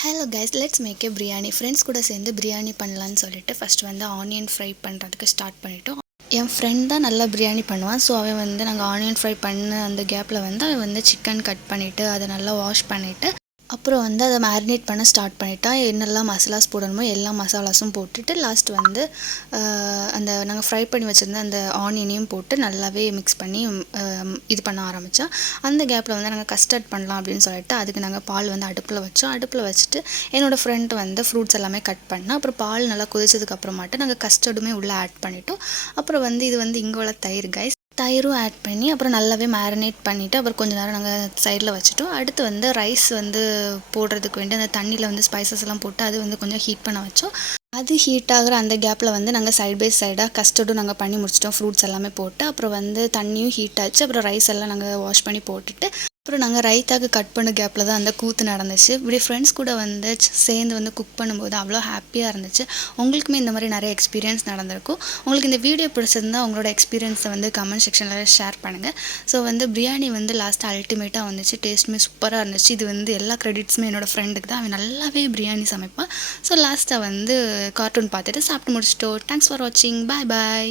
Hello guys, let's make a biryani. Friends கூட சேர்ந்து பிரியாணி பண்ணலான்னு சொல்லிட்டு ஃபஸ்ட் வந்து ஆனியன் ஃப்ரை பண்ணுறதுக்கு ஸ்டார்ட் பண்ணிட்டோம். என் ஃப்ரெண்ட் தான் நல்லா பிரியாணி பண்ணுவான். ஸோ அவன் வந்து நாங்கள் ஆனியன் ஃப்ரை பண்ண அந்த கேப்பில் வந்து அவன் வந்து சிக்கன் கட் பண்ணிவிட்டு அதை நல்லா வாஷ் பண்ணிவிட்டு அப்புறம் வந்து அதை மேரினேட் பண்ண ஸ்டார்ட் பண்ணிட்டான். என்னெல்லாம் மசாலாஸ் போடணுமோ எல்லா மசாலாஸும் போட்டுட்டு லாஸ்ட் வந்து அந்த நாங்கள் ஃப்ரை பண்ணி வச்சுருந்த அந்த ஆனியனையும் போட்டு நல்லாவே மிக்ஸ் பண்ணி இது பண்ண ஆரம்பித்தோம். அந்த கேப்பில் வந்து நாங்கள் கஸ்டர்ட் பண்ணலாம் அப்படின்னு சொல்லிட்டு அதுக்கு நாங்கள் பால் வந்து அடுப்பில் வச்சோம். அடுப்பில் வச்சுட்டு என்னோடய ஃப்ரெண்ட் வந்து ஃப்ரூட்ஸ் எல்லாமே கட் பண்ணோம். அப்புறம் பால் நல்லா கொதிச்சதுக்கப்புறமாட்டு நாங்கள் கஸ்டர்டுமே உள்ளே ஆட் பண்ணிவிட்டோம். அப்புறம் வந்து இது வந்து இங்கே உள்ள தயிர் கைஸ், தயிரும் ஆட் பண்ணி அப்புறம் நல்லாவே மேரினேட் பண்ணிவிட்டு அப்புறம் கொஞ்சம் நேரம் நாங்கள் சைடில் வச்சுட்டோம். அடுத்து வந்து ரைஸ் வந்து போடுறதுக்கு வேண்டி அந்த தண்ணியில் வந்து ஸ்பைசஸ் எல்லாம் போட்டு அது வந்து கொஞ்சம் ஹீட் பண்ண வச்சோம். அது ஹீட் ஆகிற அந்த கேப்பில் வந்து நாங்கள் சைட் பை சைடாக கஸ்டர்டும் நாங்கள் பண்ணி முடிச்சிட்டோம். ஃப்ரூட்ஸ் எல்லாமே போட்டு அப்புறம் வந்து தண்ணியும் ஹீட் ஆச்சு. அப்புறம் ரைஸ் எல்லாம் நாங்கள் வாஷ் பண்ணி போட்டுட்டு அப்புறம் நாங்கள் ரைத்தாக்கு கட் பண்ண கேப்பில் தான் அந்த கூத்து நடந்துச்சு. இப்படி ஃப்ரெண்ட்ஸ் கூட வந்து சேர்ந்து வந்து குக் பண்ணும்போது அவ்வளோ ஹாப்பியாக இருந்துச்சு. உங்களுக்குமே இந்த மாதிரி நிறைய எக்ஸ்பீரியன்ஸ் நடந்திருக்கும். உங்களுக்கு இந்த வீடியோ பிடிச்சிருந்தா உங்களோட எக்ஸ்பீரியன்ஸை வந்து கமெண்ட் செக்ஷனில் ஷேர் பண்ணுங்கள். ஸோ வந்து பிரியாணி வந்து லாஸ்ட்டு அல்டிமேட்டாக வந்துச்சு. டேஸ்ட்டுமே சூப்பராக இருந்துச்சு. இது வந்து எல்லா க்ரெடிட்ஸுமே என்னோடய ஃப்ரெண்டுக்கு தான். அவன் நல்லாவே பிரியாணி சமைப்பான். ஸோ லாஸ்ட்டாக வந்து கார்ட்டூன் பார்த்துட்டு சாப்பிட்டு முடிச்சிட்டோம். தேங்க்ஸ் ஃபார் வாட்சிங். பாய் பாய்.